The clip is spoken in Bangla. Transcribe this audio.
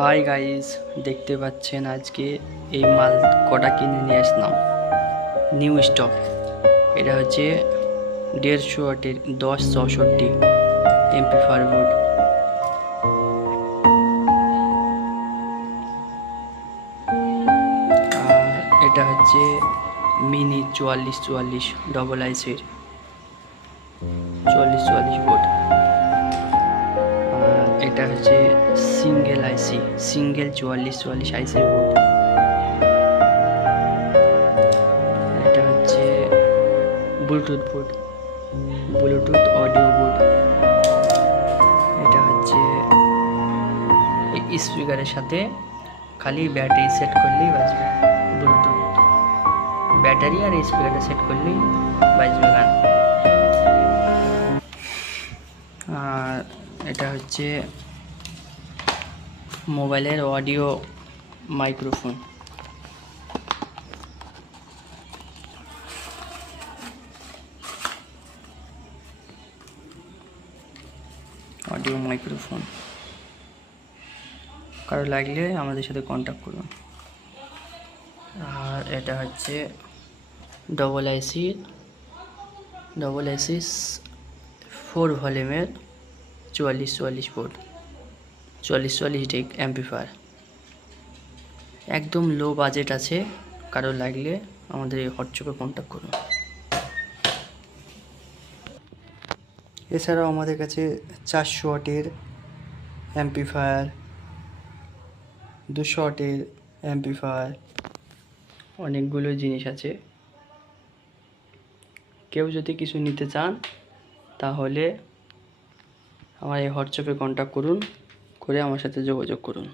হাই গাইস, দেখতে পাচ্ছেন আজকে এই মাল কটা কিনে নিয়ে আসলাম নিউ স্টক। এটা হচ্ছে 150 ওয়াটের 1064 এমপি4 বোর্ড। আর এটা হচ্ছে মিনি 4444 ডবল আইসির 4444 বোর্ড। এটা হচ্ছে সিঙ্গেল 4444 আইসির বোর্ড। এটা হচ্ছে ব্লুটুথ অডিও বোর্ড। এটা হচ্ছে স্পিকারের সাথে খালি ব্যাটারি সেট করলেই বাজবে। ব্লুটুথ ব্যাটারি আর স্পিকারটা সেট করলেই বাজবে গান। আর এটা হচ্ছে মোবাইলের অডিও মাইক্রোফোন। কারো লাগলে আমাদের সাথে কন্ট্যাক্ট করুন। আর এটা হচ্ছে ডবল আইসি 4 ভলিউমের 4444 বোর্ড, 4444 ডেক অ্যাম্পলিফায়ার। একদম লো বাজেট আছে, কারো লাগলে আমাদের এই হোয়াটসঅ্যাপে কন্ট্যাক্ট করুন। এছাড়াও আমাদের কাছে 400 ওয়াটের অ্যাম্পলিফায়ার, 200 ওয়াটের অ্যাম্পলিফায়ার, অনেকগুলো জিনিস আছে। কেউ যদি কিছু নিতে চান তাহলে আমার এই হোয়াটসঅ্যাপে কন্ট্যাক্ট করুন, করে আমার সাথে যোগাযোগ করুন।